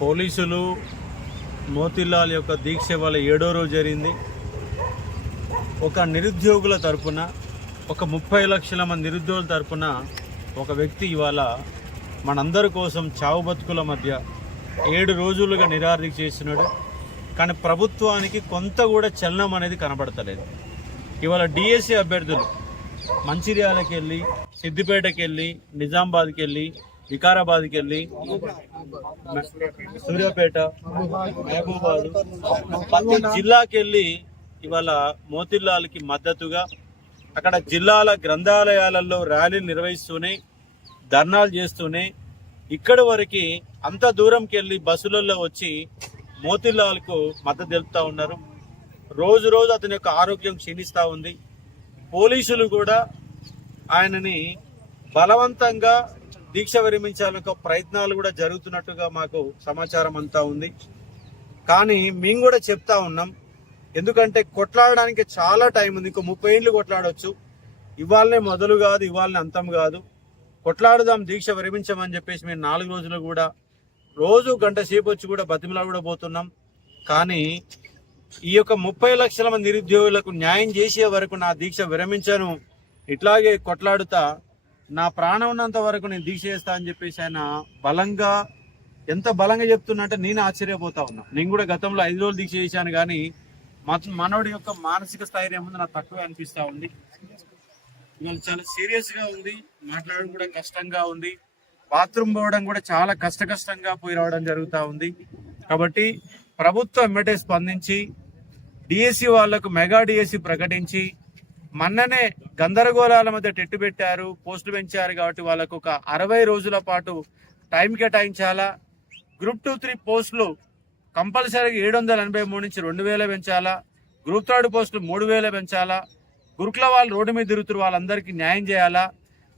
పోలీసులు మోతీలాల్ యొక్క దీక్ష వాళ్ళ 7వ రోజు జరిగింది. ఒక నిరుద్యోగుల తరపున, ఒక 30 లక్షల మంది నిరుద్యోగుల తరపున ఒక వ్యక్తి ఇవాళ మనందరి కోసం చావు బతుకుల మధ్య 7 రోజులుగా నిరాదీక్ష చేస్తున్నాడు. కానీ ప్రభుత్వానికి కొంత కూడా చలనం అనేది కనబడతలేదు. ఇవాళ డిఎస్సి అభ్యర్థులు మంచిర్యాలకి వెళ్ళి, సిద్దిపేటకి వెళ్ళి, నిజామాబాద్కి వెళ్ళి, వికారాబాద్కి వెళ్ళి, సూర్యాపేట, మహబూబాద్, ప్రతి జిల్లాకి వెళ్ళి ఇవాళ మోతీలాల్కి మద్దతుగా అక్కడ జిల్లాల గ్రంథాలయాలలో ర్యాలీలు నిర్వహిస్తూనే, ధర్నాలు చేస్తూనే ఇక్కడి వరకు అంత దూరంకి వెళ్ళి బస్సులలో వచ్చి మోతీలాల్కు మద్దతు తెలుపుతూ ఉన్నారు. రోజు రోజు అతని యొక్క ఆరోగ్యం క్షీణిస్తూ ఉంది. పోలీసులు కూడా ఆయనని బలవంతంగా దీక్ష విరమించాలనే ప్రయత్నాలు కూడా జరుగుతున్నట్టుగా మాకు సమాచారం అంతా ఉంది. కానీ మేము కూడా చెప్తా ఉన్నాం, ఎందుకంటే కొట్లాడడానికి చాలా టైం ఉంది. ఇంకో 30 ఏళ్ళు కొట్లాడవచ్చు. ఇవాళనే మొదలు కాదు, ఇవాళనే అంతం కాదు. కొట్లాడుదాం, దీక్ష విరమించమని చెప్పేసి మేము 4 రోజులు కూడా రోజు గంట సేపు వచ్చి కూడా బతిమలా కూడా పోతున్నాం. కానీ ఈ యొక్క 30 లక్షల మంది నిరుద్యోగులకు న్యాయం చేసే వరకు నా దీక్ష విరమించను, ఇట్లాగే కొట్లాడుతా, నా ప్రాణం ఉన్నంత వరకు నేను దీక్ష చేస్తా అని చెప్పేసి ఆయన బలంగా, ఎంత బలంగా చెప్తున్నట్టే నేను ఆశ్చర్యపోతా ఉన్నా. నేను కూడా గతంలో 5 రోజులు దీక్ష చేశాను, కానీ మనోడి యొక్క మానసిక స్థైర్యం ముందు నాకు తక్కువ అనిపిస్తూ ఉంది. ఇవాళ చాలా సీరియస్గా ఉంది, మాట్లాడడం కూడా కష్టంగా ఉంది, బాత్రూమ్ పోవడం కూడా చాలా కష్టంగా పోయి రావడం జరుగుతూ ఉంది. కాబట్టి ప్రభుత్వం ఎమ్మటే స్పందించి డిఎస్సి వాళ్లకు మెగా డిఎస్సి ప్రకటించి, మొన్ననే గందరగోళాల మధ్య టెట్టు పెట్టారు, పోస్టులు పెంచారు. కాబట్టి వాళ్ళకు ఒక 60 రోజుల పాటు టైం కేటాయించాలా. గ్రూప్ 2, 3 పోస్టులు కంపల్సరీగా 783 నుంచి 2000 పెంచాలా. గ్రూప్ 3 పోస్టులు 3000 పెంచాలా. గురుకుల వాళ్ళు రోడ్డు మీద తిరుగుతున్నారు, వాళ్ళందరికీ న్యాయం చేయాలా.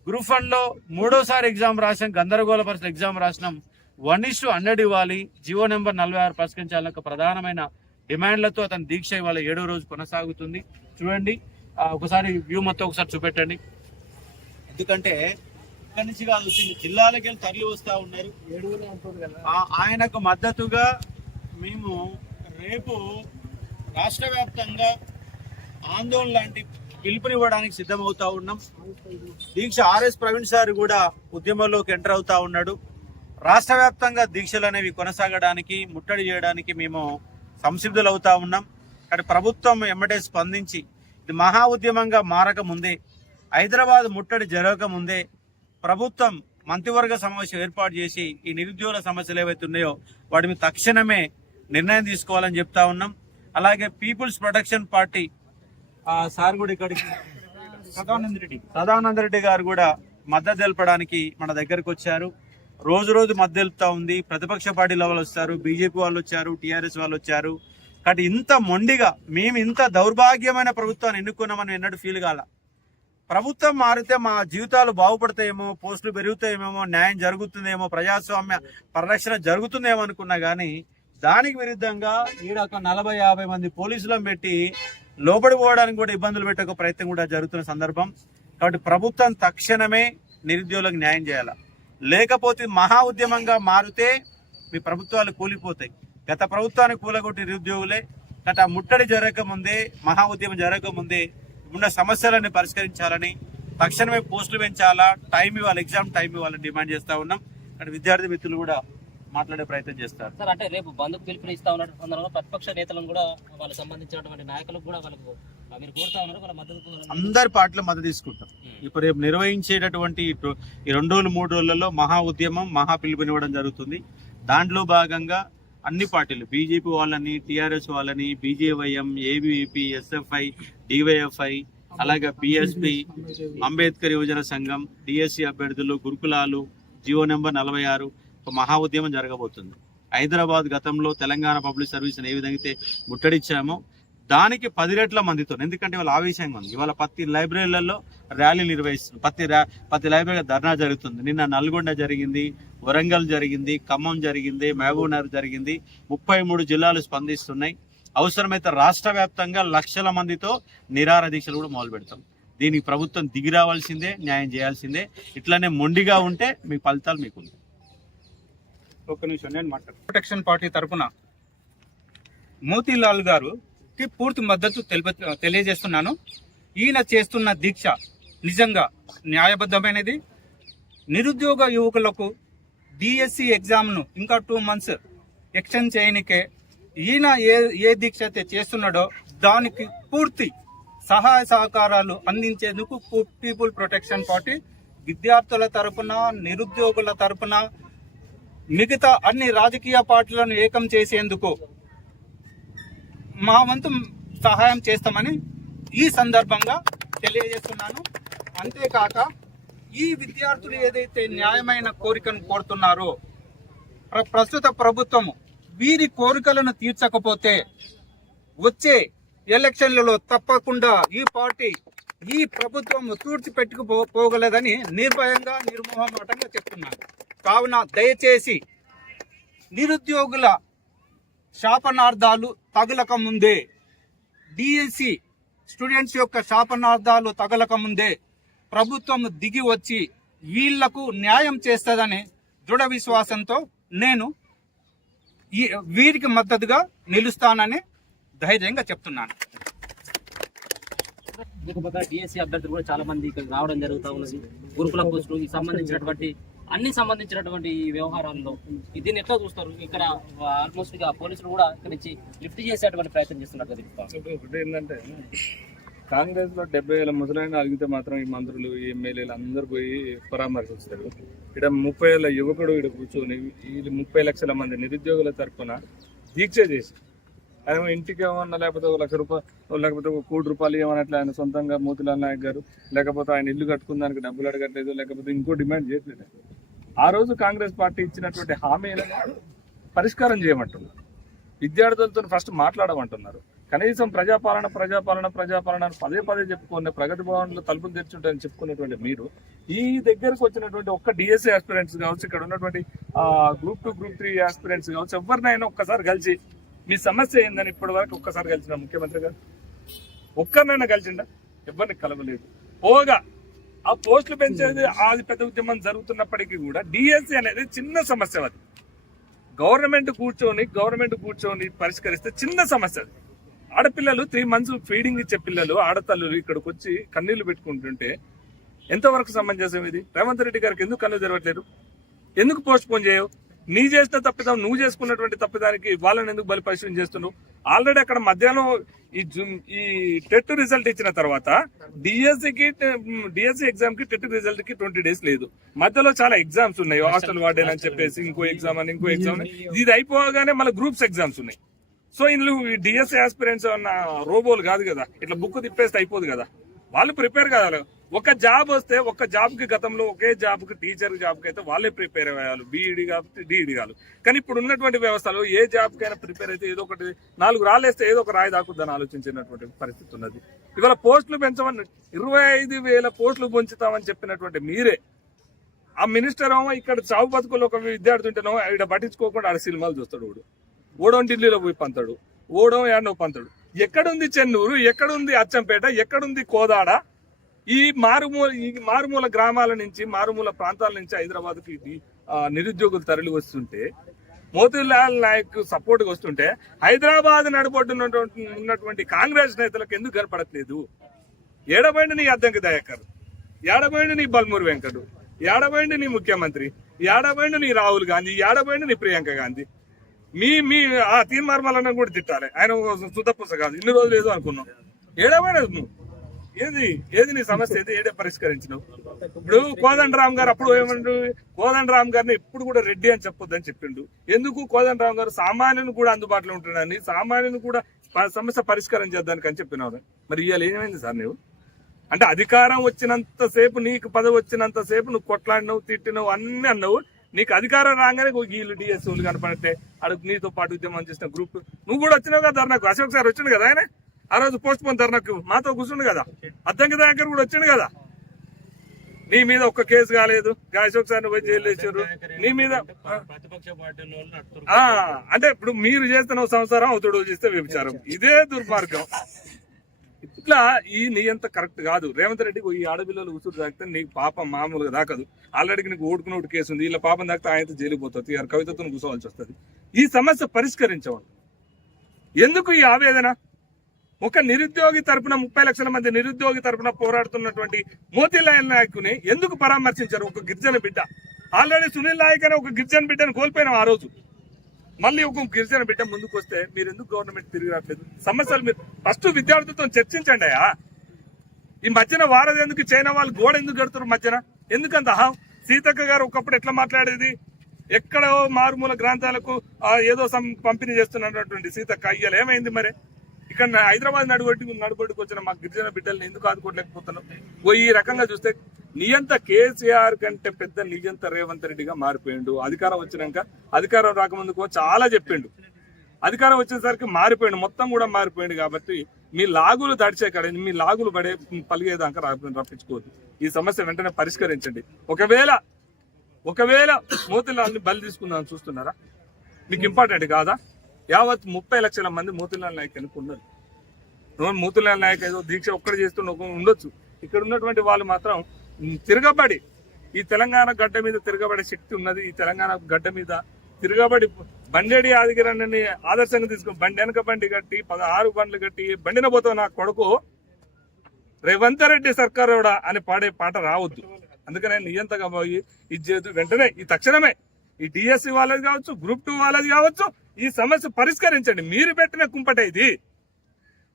గ్రూప్ 1లో 3వ ఎగ్జామ్ రాసినాం, గందరగోళ పరిస్థితి ఎగ్జామ్ రాసినాం, 1:100 ఇవ్వాలి. జీవో నెంబర్ 46 పరిష్కరించాలని ఒక ప్రధానమైన డిమాండ్లతో అతని దీక్ష ఇవాళ 7వ రోజు కొనసాగుతుంది. చూడండి, ఒకసారి వ్యూ మొత్తం ఒకసారి చూపెట్టండి. ఎందుకంటే ఇక్కడి నుంచి కాదు, జిల్లాలకు వెళ్ళి తరలి వస్తూ ఉన్నారు. ఆయనకు మద్దతుగా మేము రేపు రాష్ట్ర వ్యాప్తంగా ఆందోళన లాంటి పిలుపునివ్వడానికి సిద్ధమవుతా ఉన్నాం. దీక్ష ఆర్ఎస్ ప్రవీణ్ సార్ కూడా ఉద్యమంలోకి ఎంటర్ అవుతా ఉన్నాడు. రాష్ట్ర వ్యాప్తంగా దీక్షలు అనేవి కొనసాగడానికి, ముట్టడి చేయడానికి మేము సంసిద్ధులు అవుతా ఉన్నాం. కానీ ప్రభుత్వం ఎమ్మటే స్పందించి ఇది మహా ఉద్యమంగా మారక ముందే, హైదరాబాద్ ముట్టడి జరగక ముందే ప్రభుత్వం మంత్రివర్గ సమావేశం ఏర్పాటు చేసి ఈ నిరుద్యోగుల సమస్యలు ఏవైతే ఉన్నాయో వాటి మీద తక్షణమే నిర్ణయం తీసుకోవాలని చెప్తా ఉన్నాం. అలాగే పీపుల్స్ ప్రొటెక్షన్ పార్టీ సార్ కూడా ఇక్కడికి సదానంద రెడ్డి గారు కూడా మద్దతు తెలపడానికి మన దగ్గరకు వచ్చారు. రోజు రోజు మద్దతు తెలుపుతా ఉంది. ప్రతిపక్ష పార్టీల వాళ్ళు వచ్చారు, బీజేపీ వాళ్ళు వచ్చారు, టీఆర్ఎస్ వాళ్ళు వచ్చారు. కాబట్టి ఇంత మొండిగా మేము ఇంత దౌర్భాగ్యమైన ప్రభుత్వాన్ని ఎన్నుకున్నామని ఎన్నడూ ఫీల్ కాల. ప్రభుత్వం మారితే మా జీవితాలు బాగుపడతాయేమో, పోస్టులు పెరుగుతాయేమో, న్యాయం జరుగుతుందేమో, ప్రజాస్వామ్య పరిరక్షణ జరుగుతుందేమో అనుకున్నా. కానీ దానికి విరుద్ధంగా ఈడ ఒక 40-50 మంది పోలీసులను పెట్టి లోపడిపోవడానికి కూడా ఇబ్బందులు పెట్టే ప్రయత్నం కూడా జరుగుతున్న సందర్భం. కాబట్టి ప్రభుత్వం తక్షణమే నిరుద్యోగులకు న్యాయం చేయాలి. లేకపోతే మహా ఉద్యమంగా మారితే మీ ప్రభుత్వాలు కూలిపోతాయి. గత ప్రభుత్వాన్ని కూలగొట్టి నిరుద్యోగులే. కాబట్టి ఆ ముట్టడి జరగకముందే, మహా ఉద్యమం జరగకముందే ఉన్న సమస్యలన్నీ పరిష్కరించాలని, తక్షణమే పోస్టులు పెంచాలా, టైం ఇవ్వాలి, ఎగ్జామ్ టైం ఇవ్వాలని డిమాండ్ చేస్తూ ఉన్నాం. అక్కడ విద్యార్థి మిత్రులు కూడా మాట్లాడే ప్రయత్నం చేస్తారు. సార్, అంటే రేపు బంధుకు పిలుపునిస్తా ఉన్న ప్రతిపక్ష నేతలను కూడా, వాళ్ళకి సంబంధించినటువంటి నాయకులకు కూడా వాళ్ళకు మీరు కోరుతా ఉన్నారు, వాళ్ళ మద్దతు అందరి పార్టీలో మద్దతు తీసుకుంటాం. ఇప్పుడు రేపు నిర్వహించేటటువంటి ఈ 2 రోజులు 3 రోజులలో మహా ఉద్యమం, మహా పిలుపునివ్వడం జరుగుతుంది. దాంట్లో భాగంగా అన్ని పార్టీలు, బీజేపీ వాళ్ళని, టీఆర్ఎస్ వాళ్ళని, బీజేవైఎం, ఏబీవీపీ, ఎస్ఎఫ్ఐ, డివైఎఫ్ఐ, అలాగే బిఎస్పీ, అంబేద్కర్ యువజన సంఘం, డిఎస్సి అభ్యర్థులు, గురుకులాలు, జీవో నెంబర్ 46 ఒక మహా ఉద్యమం జరగబోతుంది. హైదరాబాద్ గతంలో తెలంగాణ పబ్లిక్ సర్వీస్ ఏ విధంగా అయితే ముట్టడిచ్చామో దానికి 10 రెట్ల మందితో, ఎందుకంటే వాళ్ళ ఆవేశంగా ఉంది. ఇవాళ ప్రతి లైబ్రరీలలో ర్యాలీలు నిర్వహిస్తుంది, ప్రతి లైబ్రరీ ధర్నా జరుగుతుంది. నిన్న నల్గొండ జరిగింది, వరంగల్ జరిగింది, ఖమ్మం జరిగింది, మహబూబ్ నగర్ జరిగింది. 33 జిల్లాలు స్పందిస్తున్నాయి. అవసరమైతే రాష్ట్ర వ్యాప్తంగా లక్షల మందితో నిరాహార దీక్షలు కూడా మొదలు పెడతాం. దీనికి ప్రభుత్వం దిగి రావాల్సిందే, న్యాయం చేయాల్సిందే. ఇట్లానే మొండిగా ఉంటే మీ ఫలితాలు మీకు ఒక్క నిమిషం నేను మాట్లాడు. ప్రొటెక్షన్ పార్టీ తరఫున మోతీలాల్ గారుకి పూర్తి మద్దతు తెలియజేస్తున్నాను. ఈయన చేస్తున్న దీక్ష నిజంగా న్యాయబద్ధమైనది. నిరుద్యోగ యువకులకు డిఎస్సి ఎగ్జామ్ను ఇంకా 2 months ఎక్స్టెండ్ చేయనికే ఈయన ఏ దీక్ష అయితే చేస్తున్నాడో దానికి పూర్తి సహాయ సహకారాలు అందించేందుకు పీపుల్ ప్రొటెక్షన్ పార్టీ విద్యార్థుల తరపున, నిరుద్యోగుల తరపున, మిగతా అన్ని రాజకీయ పార్టీలను ఏకం చేసేందుకు మా వంతు సహాయం చేస్తామని ఈ సందర్భంగా తెలియజేస్తున్నాను. అంతేకాక ఈ విద్యార్థులు ఏదైతే న్యాయమైన కోరికను కోరుతున్నారో ప్రస్తుత ప్రభుత్వం వీరి కోరికలను తీర్చకపోతే వచ్చే ఎలక్షన్లలో తప్పకుండా ఈ పార్టీ ఈ ప్రభుత్వం తుడిచిపెట్టుకుపోగలదని నిర్భయంగా నిర్మోహమాటంగా చెప్తున్నాను. కావున దయచేసి నిరుద్యోగుల శాపనార్థాలు తగలక ముందే, డిఎస్సి స్టూడెంట్స్ యొక్క శాపనార్థాలు తగలక ముందే ప్రభుత్వం దిగి వచ్చి వీళ్లకు న్యాయం చేస్తుందని దృఢ విశ్వాసంతో నేను వీరికి మద్దతుగా నిలుస్తానని ధైర్యంగా చెప్తున్నాను. డిఎస్సి అభ్యర్థులు కూడా చాలా మంది ఇక్కడ రావడం జరుగుతూ ఉన్నది. గురుకుల పోస్టులు సంబంధించినటువంటి సంబంధించినటువంటి ఈ వ్యవహారాల్లో దీన్ని ఎట్లా చూస్తారు? ఇక్కడ ఆల్మోస్ట్ గా పోలీసులు కూడా ఇక్కడ నుంచి లిఫ్ట్ చేసేటువంటి ప్రయత్నం చేస్తున్నారు కదా. ఒకటి ఏంటంటే కాంగ్రెస్ లో 70,000 ముసలాయన అడిగితే మాత్రం ఈ మంత్రులు, ఈ ఎమ్మెల్యేలు అందరు పోయి పరామర్శిస్తారు. ఇక్కడ 30,000 యువకుడు ఇక్కడ కూర్చొని ఈ 30 లక్షల మంది నిరుద్యోగుల తరఫున దీక్ష చేసి ఆయన ఇంటికి ఏమన్నా లేకపోతే ₹1,00,000 లేకపోతే ₹1,00,00,000 ఇవ్వనట్లు ఆయన సొంతంగా మోతీలాల్ నాయక్ గారు, లేకపోతే ఆయన ఇల్లు కట్టుకున్నానికి డబ్బులు అడగట్లేదు, లేకపోతే ఇంకో డిమాండ్ చేయట్లేదు. ఆ రోజు కాంగ్రెస్ పార్టీ ఇచ్చినటువంటి హామీలను పరిష్కారం చేయమంటున్నారు. విద్యార్థులతో ఫస్ట్ మాట్లాడమంటున్నారు. కనీసం ప్రజాపాలన పదే పదే చెప్పుకునే ప్రగతి భవన్లో తలుపులు తెచ్చుంటాయని చెప్పుకునేటువంటి మీరు ఈ దగ్గరకు వచ్చినటువంటి ఒక్క డిఎస్సీ ఆస్పిరెంట్స్ కావచ్చు, ఇక్కడ ఉన్నటువంటి గ్రూప్ 2, గ్రూప్ 3 ఆస్పిరెంట్స్ కావచ్చు, ఎవరినైనా ఒక్కసారి కలిసి మీ సమస్య ఏందని ఇప్పటి వరకు ఒక్కసారి కలిసిన ముఖ్యమంత్రి గారు ఒక్కరినైనా కలిసిండా? ఎవరిని కలవలేదు. పోగా ఆ పోస్టులు పెంచేది అది పెద్ద ఉద్యమం జరుగుతున్నప్పటికీ కూడా డిఎస్సీ అనేది చిన్న సమస్య. అది గవర్నమెంట్ కూర్చొని పరిష్కరిస్తే చిన్న సమస్య. అది ఆడపిల్లలు 3 months ఫీడింగ్ ఇచ్చే పిల్లలు, ఆడతల్లులు ఇక్కడికి వచ్చి కన్నీళ్లు పెట్టుకుంటుంటే ఎంతవరకు సమంజసం ఇది? రేవంత్ రెడ్డి గారికి ఎందుకు కళ్ళు తెరవట్లేదు? ఎందుకు పోస్ట్ పోన్ చేయవు? నీ చేసిన తప్పిదం, నువ్వు చేసుకున్నటువంటి తప్పిదానికి వాళ్ళని ఎందుకు బలి పరిశీలన చేస్తున్నావు? ఆల్రెడీ అక్కడ మధ్యాహ్నం ఈ టెట్ రిజల్ట్ ఇచ్చిన తర్వాత డిఎస్సి ఎగ్జామ్ కి టెట్ రిజల్ట్ కి 20 days లేదు. మధ్యలో చాలా ఎగ్జామ్స్ ఉన్నాయి. హాస్టల్ వార్డెన్ అని చెప్పేసి ఇంకో ఎగ్జామ్ అని ఇది అయిపోగానే మళ్ళీ గ్రూప్స్ ఎగ్జామ్స్ ఉన్నాయి. సో ఇందులో డిఎస్సి ఆస్పిరెంట్స్ అన్న రోబోలు కాదు కదా, ఇట్లా బుక్ తిప్పేస్తే అయిపోదు కదా. వాళ్ళు ప్రిపేర్ కావాలి. ఒక జాబ్ వస్తే ఒక్క జాబ్ కి గతంలో ఒకే జాబ్ కి టీచర్ జాబ్ కి అయితే వాళ్ళే ప్రిపేర్ అయ్యారు, బీఈడి కాబట్టి డిఈడి కాదు. కానీ ఇప్పుడు ఉన్నటువంటి వ్యవస్థలో ఏ జాబ్ కైనా ప్రిపేర్ అయితే ఏదో ఒకటి 4 రాళ్ళేస్తే ఏదో ఒక రాయి దాకుద్దని ఆలోచించినటువంటి పరిస్థితి ఉన్నది. ఇవాళ పోస్టులు పెంచమని 25,000 పోస్టులు పెంచుతామని చెప్పినటువంటి మీరే ఆ మినిస్టర్ ఏమో ఇక్కడ చావు బతుకులు ఒక విద్యార్థి ఉంటేనో ఇక్కడ పట్టించుకోకుండా ఆడ సినిమాలు చూస్తాడు. ఓడో ఢిల్లీలో పోయి పంతాడు, ఓడో యాడో పంతాడు. ఎక్కడుంది చెన్నూరు, ఎక్కడుంది అచ్చంపేట, ఎక్కడుంది కోదాడ? ఈ మారుమూల గ్రామాల నుంచి, మారుమూల ప్రాంతాల నుంచి హైదరాబాద్కి నిరుద్యోగులు తరలి వస్తుంటే, మోతీలాల్ నాయక్ సపోర్ట్ వస్తుంటే హైదరాబాద్ నడుబొడ్డున్నటువంటి కాంగ్రెస్ నేతలకు ఎందుకు కనపడట్లేదు? ఏడబోయింది నీ అద్దంకి దయాకర్, ఏడబోయింది నీ బల్మూరు వెంకటు, ఏడబోయింది నీ ముఖ్యమంత్రి, ఏడబోయింది నీ రాహుల్ గాంధీ, ఏడబోయింది నీ ప్రియాంక గాంధీ. మీ ఆ తీర్మార్మలను కూడా తిట్టాలి. ఆయన సుధపూస కాదు, ఇన్ని రోజులు ఏదో అనుకున్నాం. ఏడబోయినది ఏది నీ సమస్య ఏది? ఏడే పరిష్కరించినావు? ఇప్పుడు కోదండరామ్ గారు అప్పుడు ఏమంటారు? కోదండరామ్ గారిని ఎప్పుడు కూడా రెడ్డి అని చెప్పొద్దని చెప్పిండు. ఎందుకు? కోదండరామ్ గారు సామాన్యుని కూడా అందుబాటులో ఉంటున్నాడని, సామాన్యుని కూడా సమస్య పరిష్కారం చేద్దానికి అని చెప్పినావు. మరి ఇవాళ ఏమైంది సార్? నువ్వు అంటే అధికారం వచ్చినంతసేపు, నీకు పదవి వచ్చినంతసేపు నువ్వు కొట్లాడినావు, తిట్టినావు, అన్ని అన్నావు. నీకు అధికారం రాగానే వీళ్ళు డిఎస్ఓలు కనపడితే అడుగు నీతో పాటు ఉద్యమం చేసిన గ్రూప్ నువ్వు కూడా వచ్చినావు కదా ధర్నాకు. అశోక్ సార్ వచ్చిండు కదా, ఆయన ఆ రోజు పోస్ట్ పోన్ ధర్నాకు మాతో కూర్చుండు కదా. అద్దంకి దగ్గర కూడా వచ్చిండు కదా. నీ మీద ఒక్క కేసు కాలేదు, అశోక్ సార్ పోయి జైలు వేసారు నీ మీద. అంటే ఇప్పుడు మీరు చేస్తున్న సంసారం అవుతుడు చేస్తే వ్యభిచారం, ఇదే దుర్మార్గం. ఇట్లా ఈ నియంత కరెక్ట్ కాదు. రేవంత్ రెడ్డికి ఈ ఆడపిల్లలు ఉసురు తాకితే నీకు పాపం మామూలుగా దాకదు. ఆల్రెడీ నీకు ఓడుకున్న కేసు ఉంది, ఇలా పాపం తాకితే ఆయనతో జైలుకి పోతుంది, కవితతో కూర్చోవాల్సి వస్తుంది. ఈ సమస్య పరిష్కరించవాలి. ఎందుకు ఈ ఆవేదన? ఒక నిరుద్యోగి తరపున 30 లక్షల మంది నిరుద్యోగి తరపున పోరాడుతున్నటువంటి మోతీలాల్ నాయకుని ఎందుకు పరామర్శించారు? ఒక గిరిజన బిడ్డ, ఆల్రెడీ సునీల్ నాయక్ అనే ఒక గిరిజన బిడ్డను కోల్పోయినాం ఆ రోజు. మళ్ళీ ఒక గిరిజన బిడ్డ ముందుకు వస్తే మీరు ఎందుకు గవర్నమెంట్ తిరిగి రావట్లేదు? సమస్యలు మీరు ఫస్ట్ విద్యార్థులతో చర్చించండి. అయ్యా ఈ మధ్యన వారది ఎందుకు, చైనా వాళ్ళు గోడ ఎందుకు కడుతున్నారు మధ్యన? ఎందుకంత సీతక్క గారు ఒకప్పుడు ఎట్లా మాట్లాడేది? ఎక్కడో మారుమూల గ్రాంతాలకు ఏదో పంపిణీ చేస్తున్నటువంటి సీతక్క ఇయ్యాలి ఏమైంది? మరి ఇక్కడ హైదరాబాద్ నడుగొట్టుకు వచ్చిన మా గిరిజన బిడ్డల్ని ఎందుకు ఆదుకోలేకపోతున్నాం? ఈ రకంగా చూస్తే నియంత కేసీఆర్ కంటే పెద్ద నియంత రేవంత్ రెడ్డిగా మారిపోయిండు. అధికారం వచ్చినాక, అధికారం రాకముందుకు చాలా చెప్పిండు, అధికారం వచ్చేసరికి మారిపోయిండు, మొత్తం కూడా మారిపోయిండు. కాబట్టి మీ లాగులు దాడిచే కాడ మీ లాగులు పలిగేదాకా రప్పించుకోవద్దు. ఈ సమస్య వెంటనే పరిష్కరించండి. ఒకవేళ మోతీలాల్ని బలి తీసుకుందాం చూస్తున్నారా? మీకు ఇంపార్టెంట్ కాదా? యావత్ 30 లక్షల మంది మోతీలాల్ నాయక్ అనుకున్నారు. మోతీలాల్ నాయక్ ఏదో దీక్ష ఒక్కటి చేస్తున్న ఉండొచ్చు. ఇక్కడ ఉన్నటువంటి వాళ్ళు మాత్రం తిరగబడి, ఈ తెలంగాణ గడ్డ మీద తిరగబడే శక్తి ఉన్నది. ఈ తెలంగాణ గడ్డ మీద తిరగబడి బండేడి ఆదిగిరని ఆదర్శంగా తీసుకుని బండి వెనక బండి కట్టి 16 బండ్లు కట్టి బండిన పోతావు నా కొడుకు రేవంత్ రెడ్డి సర్కార్ అని పాడే పాట రావద్దు. అందుకనే నియంతగా పోయి ఇది చేయదు. వెంటనే ఈ తక్షణమే ఈ డిఎస్సి వాళ్ళది కావచ్చు, గ్రూప్ 2 వాళ్ళది కావచ్చు, ఈ సమస్య పరిష్కరించండి. మీరు పెట్టిన కుంపట ఇది.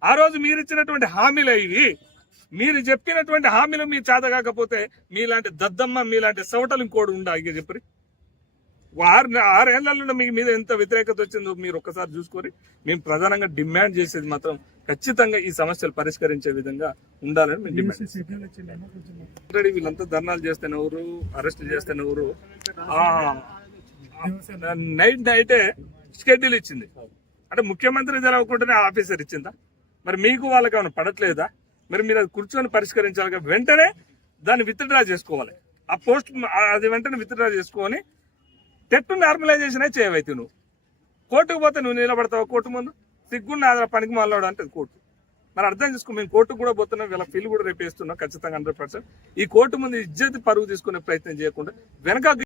ఆ రోజు మీరు ఇచ్చినటువంటి హామీలే ఇవి. మీరు చెప్పినటువంటి హామీలు మీరు చేతగాకపోతే మీలాంటి దద్దమ్మ, మీలాంటి సవటలు ఇంకోటి ఉండా ఇక చెప్పరి. 6 ఏళ్లలో మీ మీద ఎంత వ్యతిరేకత వచ్చిందో మీరు ఒక్కసారి చూసుకొని, మేము ప్రధానంగా డిమాండ్ చేసేది మాత్రం ఖచ్చితంగా ఈ సమస్యలు పరిష్కరించే విధంగా ఉండాలని మేము డిమాండ్ చేస్తాం. వీళ్ళంతా ధర్నాలు చేస్తేనెవరు, అరెస్ట్ చేస్తేనెవరు, నైటే షెడ్యూల్ ఇచ్చింది అంటే ముఖ్యమంత్రి జరగకుండానే ఆఫీసర్ ఇచ్చిందా? మరి మీకు వాళ్ళకి ఏమైనా పడట్లేదా? మరి మీరు అది కూర్చొని పరిష్కరించాలి. వెంటనే దాన్ని విత్డ్రా చేసుకోవాలి. ఆ పోస్ట్ అది వెంటనే విత్డ్రా చేసుకొని టెట్ నార్మలైజేషన్ చేయవైతే నువ్వు కోర్టుకు పోతే నువ్వు నిలబడతావు. కోర్టు ముందు సిగ్గున్న పనికి మాట్లాడు అంటే కోర్టు. మరి అర్థం చేసుకో, మేము కోర్టుకు కూడా పోతున్నాం, వీళ్ళ ఫీల్ కూడా రేపు వేస్తున్నాం ఖచ్చితంగా 100%. ఈ కోర్టు ముందు ఇజ్జత్ పరుగు తీసుకునే ప్రయత్నం చేయకుండా వెనక